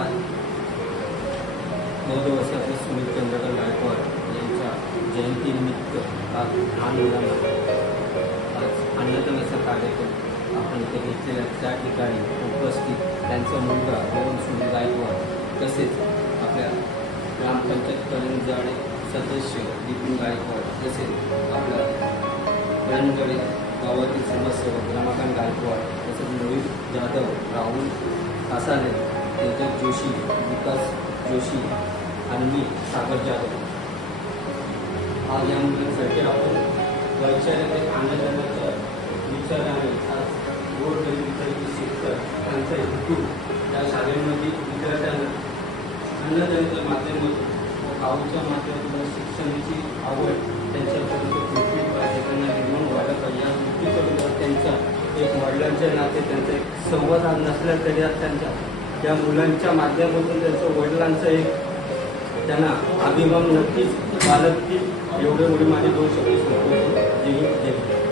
आज 9 वर्षाचे सुनील चंद्रकांत गायकवाड यांच्या जयंतीनिमित्त आज लहान मुलांना आज अन्नदानाचा कार्यक्रम आपण इथे घेतलेल्या त्या ठिकाणी उपस्थित त्यांचा मुलगा रोहन सुनील गायकवाड तसेच आपल्या ग्रामपंचायत करंजाडे सदस्य दीपिन गायकवाड तसेच आपल्या रणगडे गावातील समाजसेवक रमाकांत गायकवाड तसेच मोहित जाधव राहुल कासाने तेजस जोशी विकास जोशी आणि मी सागर जाधव आज या मुलांसाठी आपण वैचारिक अन्नदानाच्या विचाराने आज गोरगरीब शिक्षक त्यांचा हेतू या शाळेमध्ये विद्यार्थ्यांना अन्नदानाच्या माध्यमातून व गावच्या माध्यमातून शिक्षणाची आवड त्यांच्यापर्यंत पोचली पाहिजे, त्यांना निर्माण व्हायला पाहिजे. या दृष्टीकोनातून त्यांच्या एक वडिलांच्या नाते त्यांचा एक संवाद नसला तरी आज त्यांच्या त्या मुलांच्या माध्यमातून त्यांचं वडिलांचं एक त्यांना अभिमान नक्कीच बाळगतील. एवढे माझे 2 शब्द संपवतो. जय हिंद.